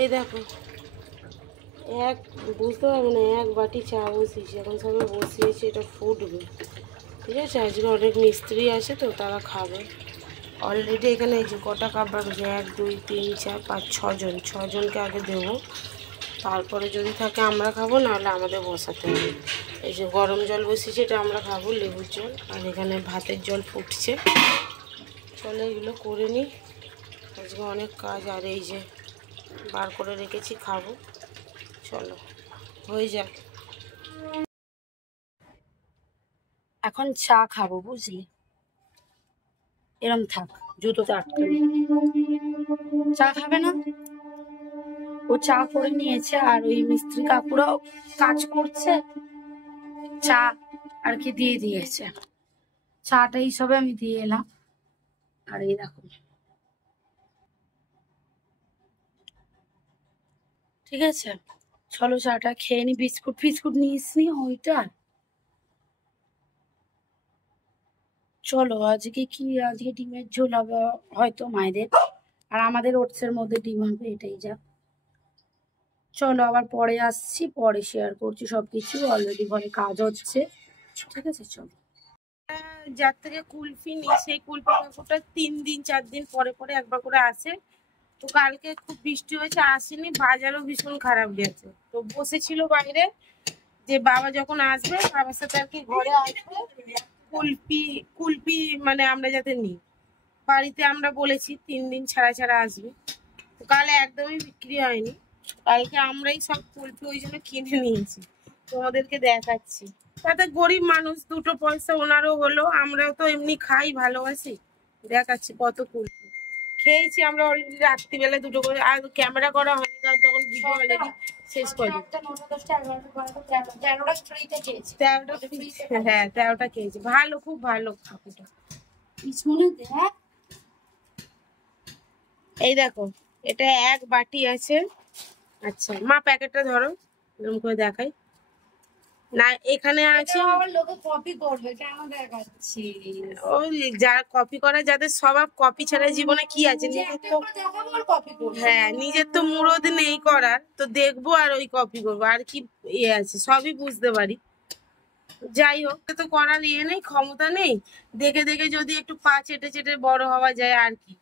এই দেখো এক বুঝতে পারবে না, এক বাটি চা বসিয়েছি, এখন সবাই বসিয়েছি, এটা ফুটবে। ঠিক আছে, আজকে অনেক মিস্ত্রি আছে তো তারা খাবে। অলরেডি এখানে এই যে কটা কাপ রাখছে, 1 2 3 4 5 6 জন, 6জনকে আগে দেবো, তারপরে যদি থাকে আমরা খাবো, নাহলে আমাদের বসাতে হবে। এই যে গরম জল বসিয়েছি, এটা আমরা খাবো, লেবুর জল। আর এখানে ভাতের জল ফুটছে। চলো এগুলো করে নিই, আজকে অনেক কাজ। আর এই যে বার করে রেখেছি, খাবো। চলো হয়ে যাক। এখন চা খাবো, বুঝলি? এরম থাক, জুতোতে আটকাবি। চা খাবে না? ও চা করে নিয়েছে, আর ওই মিস্ত্রি কাকুরাও কাজ করছে, চা আর কি দিয়ে দিয়েছে। চাটা হিসাবে আমি দিয়ে এলাম। আর এই দেখো, ঠিক আছে, চলো চাটা খেয়ে নি। বিস্কুট ফিস্কুট নিস নি ওইটা। চলো আজকে কি, আজকে ডিমের ঝোল হবে হয়তো মায়েদের, আর আমাদের ওটসের মধ্যে ডিম হবে, এটাই যা। চলো আবার পরে আসছি, পরে শেয়ার করছি সবকিছু। অলরেডি ঘরে কাজ হচ্ছে, ঠিক আছে চলো। যার থেকে কুলফি নিই, সেই কুলফি কাকুটা 3 দিন 4 দিন পরে পরে একবার করে আসে। তো কালকে খুব বৃষ্টি হয়েছে, আসেনি, বাজারও ভীষণ খারাপ গেছে। তো বসেছিল বাইরে, যে বাবা যখন আসবে বাবার সাথে আর কি ঘরে আসবে, কুলফি কুলফি মানে আমরা যাতে নিই। বাড়িতে আমরা বলেছি 3 দিন ছাড়া ছাড়া আসবে। তো কাল একদমই বিক্রি হয়নি, কালকে আমরাই সব কুলফি ওই জন্য কিনে নিয়েছি, তোমাদেরকে দেখাচ্ছি। তাতে গরিব মানুষ, 2টো পয়সা ওনারও হলো, আমরাও তো এমনি খাই, ভালোবাসি। দেখাচ্ছি কত কুলফি খেয়েছি আমরা অলরেডি। রাত্রিবেলা 2টো করে, আর ক্যামেরা করা হয়নি কারণ তখন ভিডিও অলরেডি শেষ করে। হ্যাঁ 13টা খেয়েছি, ভালো, খুব ভালো কাকুটা। এই দেখো, এটা 1 বাটি আছে। আচ্ছা মা প্যাকেটটা ধরো, এরকম করে দেখাই না, এখানে আছে। লোকে কপি করবে, কেন দেখাচ্ছি? ওই যারা কপি করে, যাদের স্বভাব কপি ছাড়া জীবনে কি আছে, নিজের তো হ্যাঁ নিজের তো মুরদ নেই করার, তো দেখবো আর ওই কপি করবো, আর কি ইয়ে আছে, সবই বুঝতে পারি। যাই হোক, তো করার ইয়ে নেই, ক্ষমতা নেই, দেখে দেখে যদি একটু পা চেটে চেটে বড় হওয়া যায় আর কি।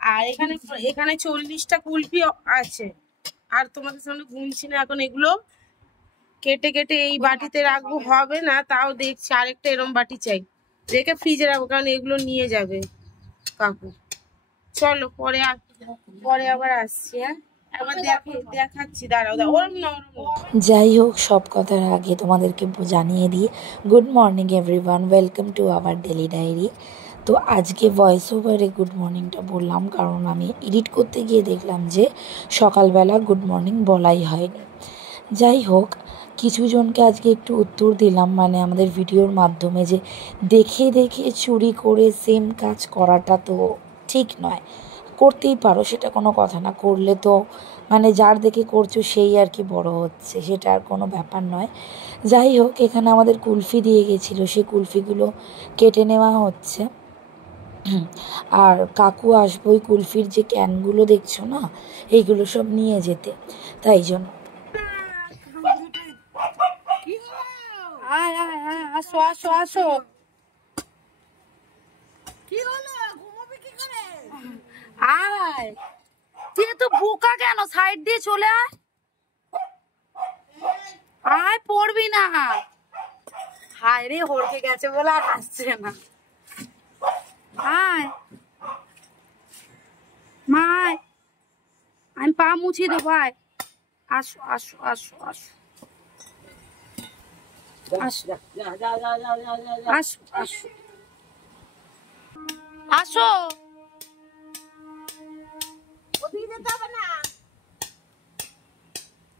আর এখানে এখানে 40টা কুলফি আছে, আর তোমাদের সামনে গুনছি না এখন। এগুলো কেটে কেটে এই বাটিতে রাখবো, হবে না, তাও দেখছি আরেকটা এরম বাটি চাই, রেখে ফ্রিজে রাখবো, কারণ এগুলো নিয়ে যাবে কাকু। চলো পরে আবার আসছি। হ্যাঁ আবার দেখাচ্ছি, দাঁড়াও দাঁড়াও, ওরম না ওরম না। যাই হোক, সব কথার আগে তোমাদেরকে জানিয়ে দিই, good morning everyone, welcome to our daily diary. তো আজকে ভয়েস ওভারে গুড মর্নিংটা বললাম, কারণ আমি এডিট করতে গিয়ে দেখলাম যে সকালবেলা গুড মর্নিং বলাই হয়নি। যাই হোক, কিছু জনকে আজকে একটু উত্তর দিলাম, মানে আমাদের ভিডিওর মাধ্যমে, যে দেখে দেখে চুরি করে সেম কাজ করাটা তো ঠিক নয়। করতেই পারো, সেটা কোনো কথা না, করলে তো মানে যার দেখে করছো সেই আর কি বড় হচ্ছে, সেটা আর কোনো ব্যাপার নয়। যাই হোক, এখানে আমাদের কুলফি দিয়ে গেছিলো, সেই কুলফিগুলো কেটে নেওয়া হচ্ছে। আর কাকু আসবো ওই কুলফির যে ক্যানগুলো দেখছো না, এইগুলো সব নিয়ে যেতে, তাই জন্য। আসো আসো আসো। আয়, তুই তো বোকা কেন? সাইড দিয়ে চলে আয়। আয়, পড়বি না। হায় রে, হড়কে গেছে বলে আর আসছে না। আয় মা, আয়, আমি পা মুছিয়ে দেবো। আয়, আসো আসো আসো আসো আসো আসো আসো আসো।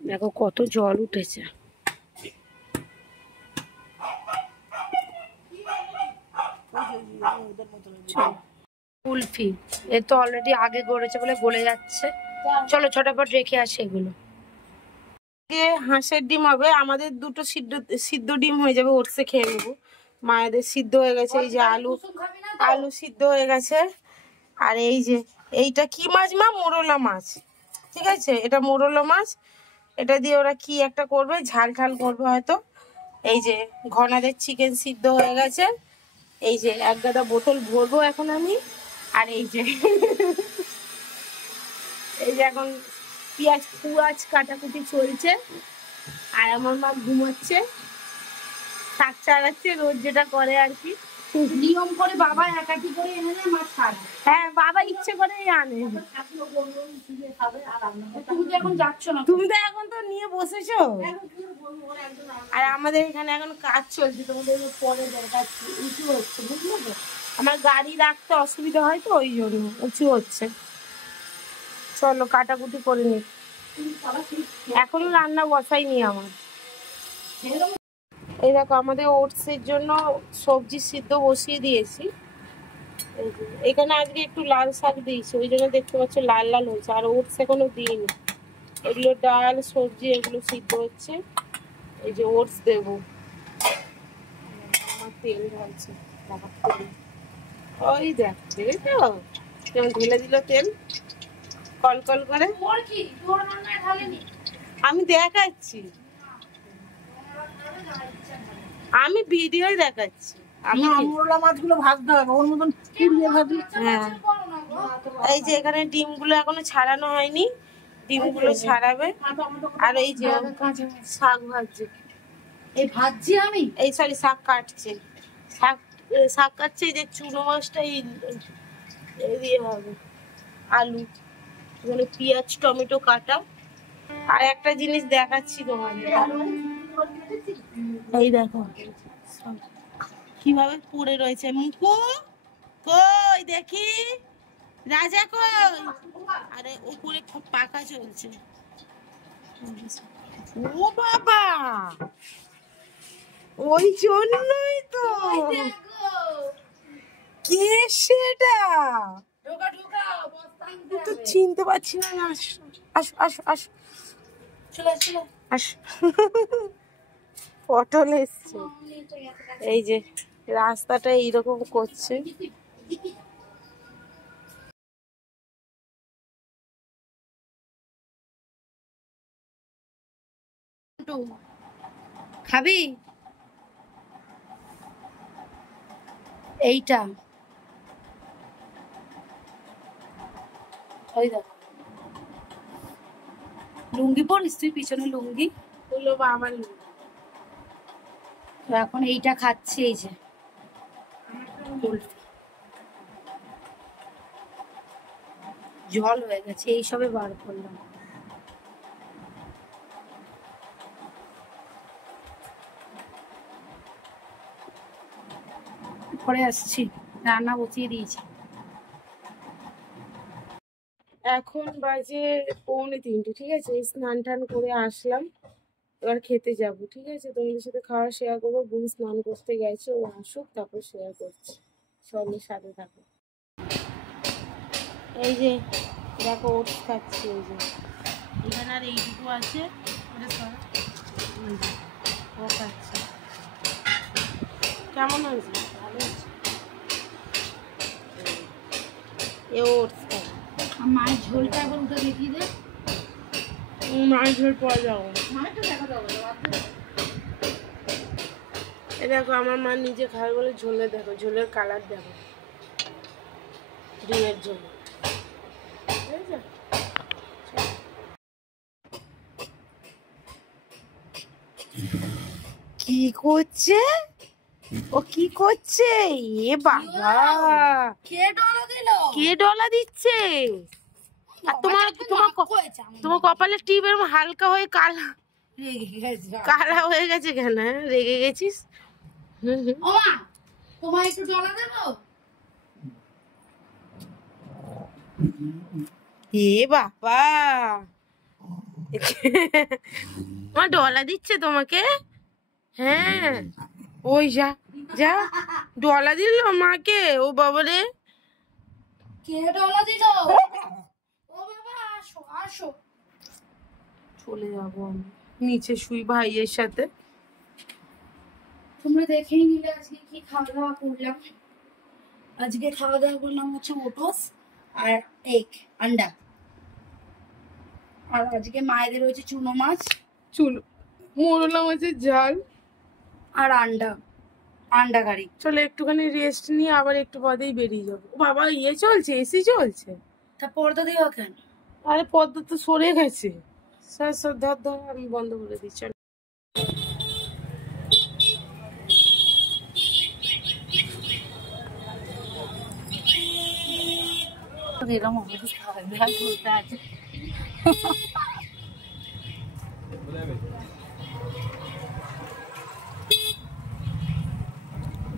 দেখো কত জল উঠেছে। কুলফি এ তো অলরেডি আগে গড়েছে বলে গলে যাচ্ছে। চলো ছটাপট রেখে আসে এগুলো। হাঁসের ডিম হবে, আমাদের 2টো সিদ্ধ ডিম হয়ে যাবে, ওটসে খেয়ে নেবো। মায়েদের সিদ্ধ হয়ে গেছে, এই যে আলু সিদ্ধ হয়ে গেছে। আর এই যে এইটা কি মাছ মা? মোরলা মাছ। ঠিক আছে, এটা মোরলা মাছ, এটা দিয়ে ওরা কি একটা করবে, ঝাল ঝাল করবে হয়তো। এই যে ঘনাদের চিকেন সিদ্ধ হয়ে গেছে, এই যে এক গাদা বোতল ভরবো এখন আমি। আর এই যে এই যে এখন পেঁয়াজ কাটাকুটি চলছে, আর আমার মা ঘুমাচ্ছে, শাক চালাচ্ছে, রোজ যেটা করে আর কি। নিয়ম করে বাবা একাটি করে এনে দেয়, মা খায়। হ্যাঁ, বাবা ইচ্ছে করেই আনে। তুমি তো এখন যাচ্ছ না, তুমি তো এখন তো নিয়ে বসেছো। আর আমাদের এখানে এখন কাজ চলছে, তোমাদের পরে দেখাচ্ছি। উঁচু হচ্ছে, বুঝলো তো, আমার গাড়ি রাখতে অসুবিধা হয় তো, ওই জন্য উঁচু হচ্ছে। চলো কাটাকুটি করে নি, এখনো রান্না বসাইনি আমার। এই দেখো আমাদের ওটসের জন্য সবজি সিদ্ধ বসিয়ে দিয়েছি। এখানে আজকে একটু লাল শাক দিয়েছি, ওই জন্য দেখতে পাচ্ছ লাল লাল হয়েছে। আর ওটস এখনো দিইনি, এগুলো ডাল সবজি এগুলো সিদ্ধ হচ্ছে। এই যে ওটস দেবো, আমার তেল ঢালছে, ওই দেখ দেখেছো কেমন ঢেলে দিল তেল কল কল করে। আমি দেখাচ্ছি, আমি ভিডিওই দেখাচ্ছি। আমি মোরলা মাছগুলো ভাজতে হবে ওর মতন পুড়িয়ে ভাজি। হ্যাঁ, এই যে এখানে ডিমগুলো এখনো ছাড়ানো হয়নি, ডিমগুলো ছাড়াবে। আর এই যে শাক ভাজছে, এই ভাজছি আমি, এই সরি শাক কাটছে, শাক কাটছে। এই যে চুনো মাছটা এই দিয়ে হবে, আলু, মানে পেঁয়াজ টমেটো কাটা। আর একটা জিনিস দেখাচ্ছি তোমাদের, এই দেখো কিভাবে পড়ে রয়েছে। মুকু কই দেখি, রাজা কই, আরে উপরে খুব পাকা চলছে। ও বাবা, ওই জন্যই তো। কে সেটা তো চিনতে পারছি না। আসো আসো আসো, চলে চলে আসো। পটল এসছে, এই যে রাস্তাটা এইরকম করছে। খাবি এইটা, ওই দেখো লুঙ্গি পরিস তুই, পিছনে লুঙ্গি। বললো বাবার তো এখন এইটা খাচ্ছি, এই যে জল হয়ে গেছে, এই সবে বার করলাম। পরে আসছি, রান্না বসিয়ে দিয়েছি। এখন বাজে 2:45, ঠিক আছে। স্নান টান করে আসলাম, এবার খেতে যাব, ঠিক আছে। তোমাদের সাথে খাওয়া শেয়ার করবো। বোন স্নান করতে গেছে, ও আসুক তারপর শেয়ার করছি, সঙ্গে সাথে থাকো। এই যে দেখো ওটস খাচ্ছি, এই যে এখানে আর এইটুকু আছে, ও খাচ্ছে। কেমন হয়েছে? ভালো হয়েছে। এ ওটস খাবে, মায়ের ঝোলটা একবার উঠে দেখিয়ে দে। মাছ ঝোল পাওয়া যাবো। মায়েরটা দেখা যাবে না। এ দেখো আমার মা নিজে খাবে বলে ঝোলে, দেখো ঝোলের কালার দেখো, ডিমের ঝোল। কি করছে ও, কি করছে? এ বাবা, কে ডলা দিল? কে ডলা দিচ্ছে? আর তোমার তোমার কপালের টিপ এরকম হালকা হয়ে কালা কালা হয়ে গেছে কেন? রেগে গেছিস? ও মা, তোমায় একটু ডলা দেবো? এ বাবা, মা ডলা দিচ্ছে তোমাকে? হ্যাঁ, ওই যা যা ডলা দিল মাকে। ও বাবা রে, কে ডলা দিল? ও বাবা, আসো আসো। চলে যাবো আমি নিচে শুই ভাইয়ের সাথে। তোমরা দেখেই নিলে আজকে কি খাওয়া দাওয়া করলাম। আজকে খাওয়া দাওয়া করলাম হচ্ছে ওটস আর এগ, আন্ডা। আর আজকে মায়েদের হয়েছে চুনো মাছ, মোরলা মাছের ঝাল আর আন্ডা কারি। চলো একটুখানি রেস্ট নিয়ে আবার একটু বাদেই বেরিয়ে যাবো। ও বাবা, চলছে, এসি চলছে। তা পর্দা দেওয়া কেন? আরে পদ্মা তো সরে গেছে। স্যার স্যার ধর ধর, আমি বন্ধ করে দিই। চলো এরকম অবস্থা বলতে আছে।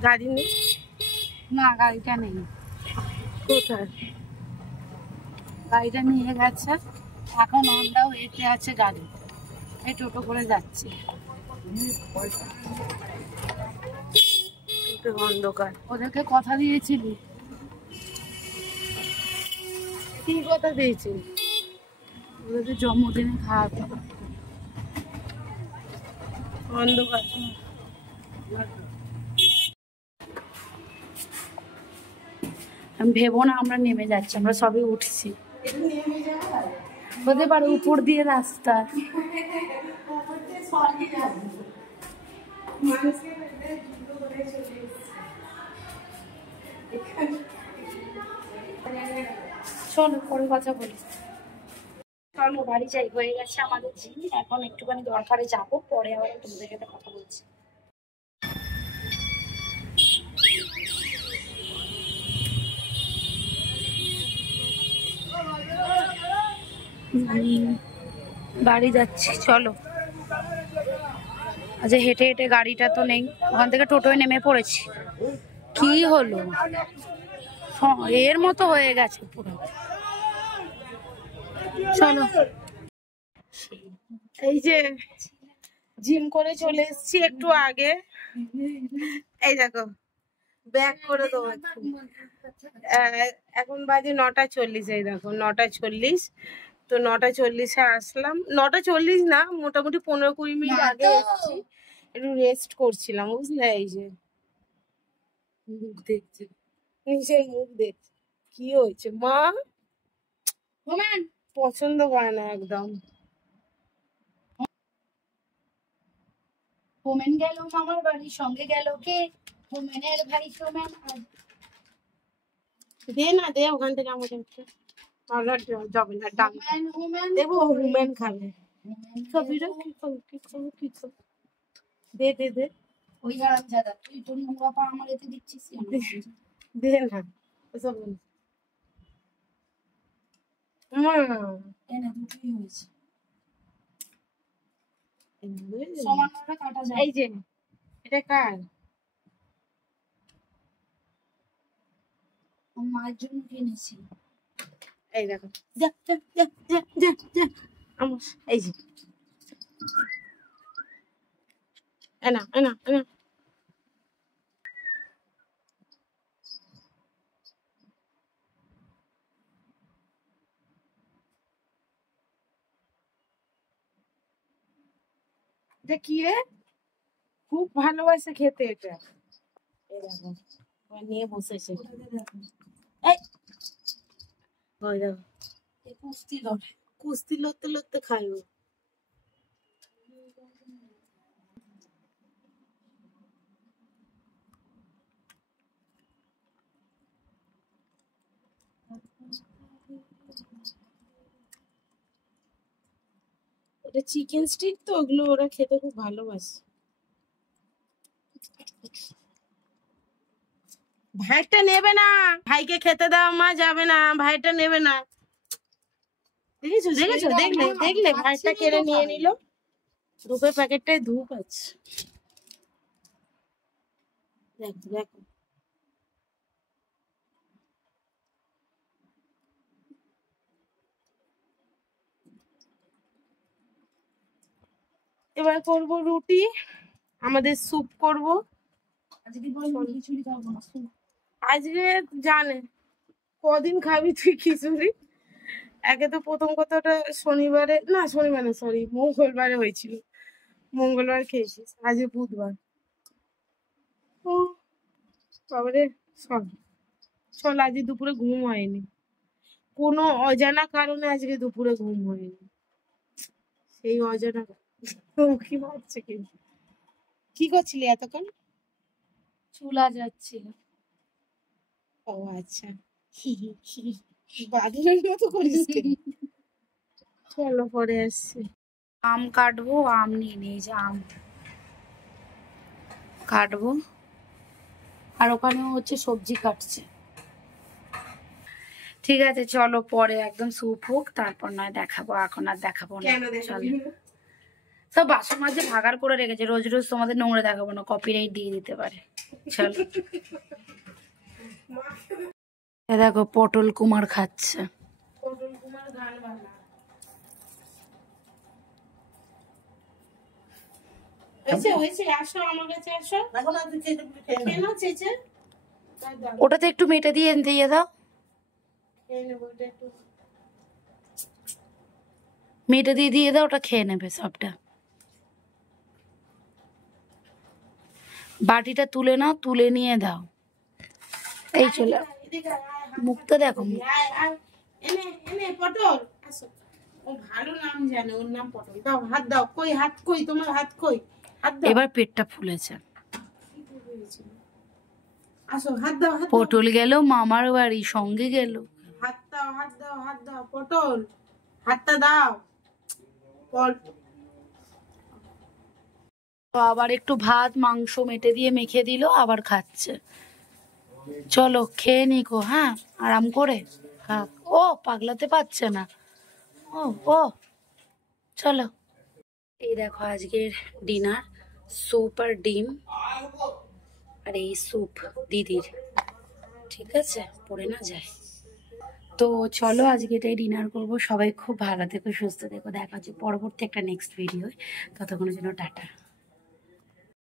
গাড়ি নেই না, গাড়িটা নেই। কোথায়? গাড়িটা নিয়ে গেছে, এখন আমরাও এতে আছে গাড়ি, এই টোটো করে যাচ্ছি। অন্ধকার। ওদেরকে কথা দিয়েছিলি? কি কথা দিয়েছি? ওদেরকে জন্মদিনে খাওয়াতে। অন্ধকার। আমি ভেবো না আমরা নেমে যাচ্ছি, আমরা সবে উঠছি। হতে পারে উপর দিয়ে রাস্তা। চলো পরে কথা বলি। চলো বাড়ি যাই, হয়ে গেছে আমাদের জিম। এখন একটুখানি দরকারে যাবো, পরে আবার তোমাদের সাথে কথা বলছি। বাড়ি যাচ্ছি, চলো। আচ্ছা, হেঁটে হেঁটে গাড়িটা তো নেই, ওখান থেকে টোটোয় নেমে পড়েছি। কি হলো, এর মতো হয়ে গেছে পুরো। চলো, এই যে জিম করে চলে এসেছি একটু আগে। এই দেখো, ব্যাক করে দেবো একটু। এখন বাজে 9:40। এই দেখো 9:40। তো 9:40-এ আসলাম। 9:40 না, মোটামুটি 15-20 মিনিট আগে এসেছি। একটু রেস্ট করছিলাম, বুঝলে। এই যে মুখ দেখছে, নিজের মুখ দেখছে। কি হয়েছে মা? পছন্দ করে না একদম। হোমেন গেল মামার বাড়ি, সঙ্গে গেল কে? হোমেনের ভাই সোমেন। দে না, দে ওখান থেকে আমাকে একটা। যাবে না, ডাক হোমেন দেবো। হুমেন খাবে। সবিরা কি খাবো, কি খাবো, কি খাবো? দে দে দে। ওই হারাম জাদা, তুই তোর নোংরা পা আমার এতে দিচ্ছিস কেন? দে না, ওসব বল। এনে দুটোই হয়েছে, সমানভাবে কাটা যায়। এই যে এটা কার? আমার মায়ের জন্য কিনেছি। এই দেখো, যা যা যা যা যা যা। আমার এই যে, এনা এনা এনা। এটা কি রে? খুব ভালোবাসে খেতে এটা। এই দেখো, নিয়ে বসেছে। এই ওই দেখো, কুস্তি ধরে। কুস্তি লড়তে লড়তে খাইও। এটা চিকেন স্টিক তো, ওগুলো ওরা খেতে খুব ভালোবাসে। ভাইটা নেবে না, ভাইকে খেতে দাও মা, যাবে না, ভাইটা নেবে না। দেখেছো দেখেছো, দেখলে দেখলে, ভাইটা কেড়ে নিয়ে নিল। ধূপের প্যাকেটটায় ধূপ আছে, দেখো দেখো। এবার করব রুটি, আমাদের স্যুপ করব। আজকে বল খিচুড়ি খাবো না। আজকে জানে কদিন খাবি তুই খিচুড়ি? একে তো প্রথম কথাটা শনিবারে, না শনিবার না, সরি, মঙ্গলবারে হয়েছিল। মঙ্গলবার খেয়েছিস, আজকে বুধবার। ও বাবারে, চল চল। আজকে দুপুরে ঘুম হয়নি, কোনো অজানা কারণে আজকে দুপুরে ঘুম হয়নি। সেই অজানা কি ভাবছে কিন্তু। কি করছিলি এতক্ষণ? চুলা যাচ্ছিল। ও আচ্ছা, বাদুড়ের মতো করিস কেন? চলো পরে আসছি। আম কাটবো, আম নিয়ে নিই, যে আম কাটবো। আর ওখানে হচ্ছে সবজি কাটছে। ঠিক আছে চলো, পরে একদম স্যুপ হোক তারপর নয় দেখাবো, এখন আর দেখাবো না। কেন চলো, দেখাবি? সব বাসন মাঝে ভাগার করে রেখেছে, রোজ রোজ তোমাদের নোংরা দেখাবো না, কপিরাইট দিয়ে দিতে পারে। চলো, এ দেখো পটল কুমার খাচ্ছে। পটল কুমার গান বাজনা। হয়েছে, আসো আমার কাছে আসো। কেন চেঁচে? ওটাতে একটু মেটে দিয়ে দিয়ে দাও, খেয়ে নেবো এটা একটু। মেটে দিয়ে দিয়ে দাও, ওটা খেয়ে নেবে সবটা। বাটিটা তুলে নাও, তুলে নিয়ে দাও। এই চলে, এদিকে আয়, আয়, মুখটা দেখো। আয়, আয়। এনে পটল আসো। ও ভালো নাম জানে, ওর নাম পটল। দাও হাত দাও। কই হাত, কই তোমার হাত, কই হাত দাও। এবার পেটটা ফুলেছে। আসো হাত দাও, হাত দাও। পটল গেল মামার বাড়ি, সঙ্গে গেল। হাত দাও, হাত দাও, হাত দাও। পটল হাতটা দাও। তো আবার একটু ভাত মাংস মেটে দিয়ে মেখে দিল, আবার খাচ্ছে। চলো খেয়ে নিকো, হ্যাঁ আরাম করে খাক। ও পাগলাতে পারছে না। ও ও চলো। এই দেখো আজকের ডিনার, স্যুপ আর ডিম। আর এই স্যুপ দিদির, ঠিক আছে পড়ে না যায়। তো চলো আজকে এটাই ডিনার করবো। সবাই খুব ভালো থেকো, সুস্থ থেকো। দেখা হচ্ছে পরবর্তী একটা নেক্সট ভিডিও। ততক্ষণের জন্য টাটা।